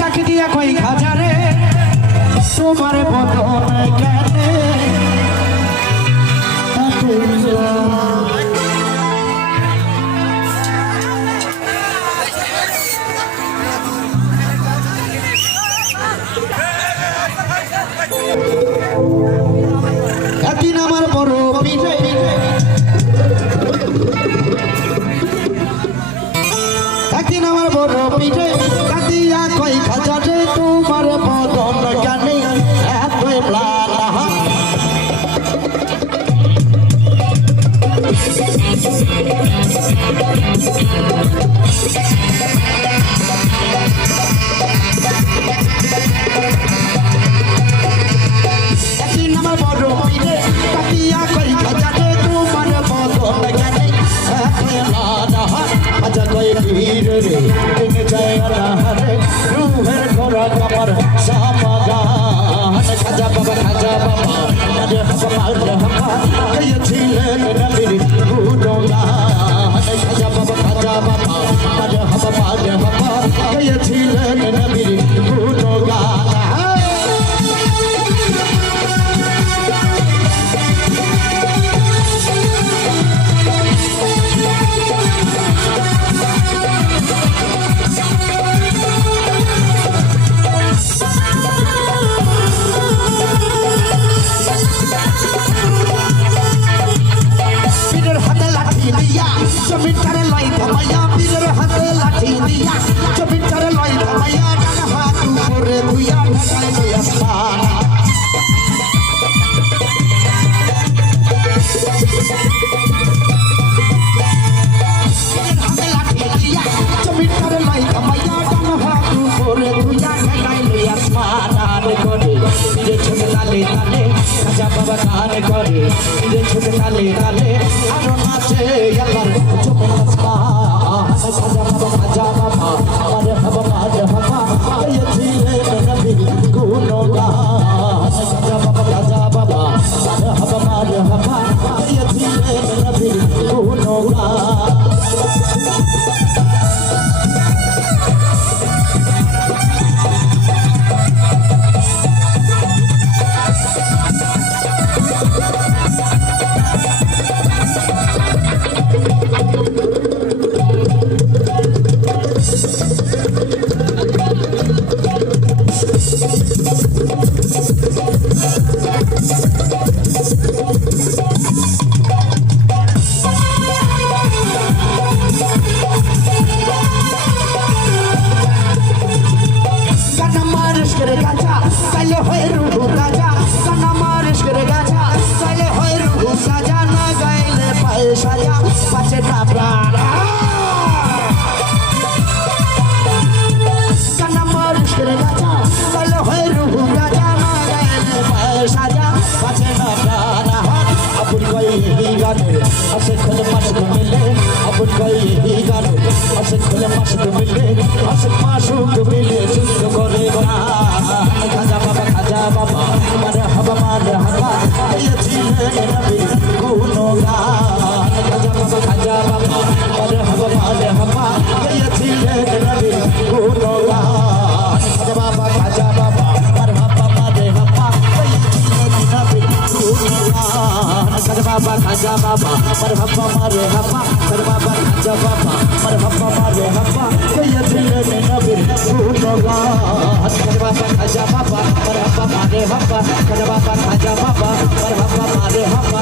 ডাকি দিয়া কই খাজারে তোমার বদন কেনে একদিন আমার বড় পিঠে একদিন আমার বড় পিঠে কাঁদিয়া কই খাজারে তোমার বদন কেনে এত প্লান একদিন আমার বড় পিঠে কাঁদিয়া কই খাজারে তোমার বদন কেনে এত প্লান খাজা কই পীর রে তুমি যায় আল্লাহরে রূহের ঘোরা কমর সামাগান খাজা বাবা আরে হাবা গিয়েছিলেন নবীর গুণগান খাজা বাবা আরে হাবা গিয়েছিলেন নবীর গুণগান জমিন করে লই ধমাইয়া বীরের হাতে লাঠি দিয়া জমিন করে লই ধমাইয়া ডান হাত উপরে দুইয়া ঢাকায় লই আসমান হাতে লাঠি দিয়া জমিন করে লই ধমাইয়া ডান হাত উপরে দুইয়া ঢাকায় লই আসমান আর করে বীরে ছোট লালে লালে খাজা বাবা গান করে বীরে ছোট লালে লালে আর নাচে আল্লাহর জমিন আসমান খাজা বাবা আরে হাবা গিয়েছিলেন নবীর গুণগান খাজা বাবা আরে হাবা গিয়েছিলেন নবীর গুণগান আসে খোলে মাসুক মিলে আপন কই এই গান আসে খোলে মাসুক মিলে আসে মাসুক মিলে শুদ্ধ করে খাজা বাবা মারে হাবা গিয়েছিলেন নবীর গুণগান খাজা বাবা মারে হাবা গিয়েছিলেন নবীর গুণগান খাজা বাবা মারে হাবা গিয়েছিলেন নবীর গুণগান খাজা বাবা মারে হাবা খাজা বাবা মারে হাবা গিয়েছিলেন নবীর গুণগান খাজা বাবা মারে হাবা খাজা বাবা মারে হাবা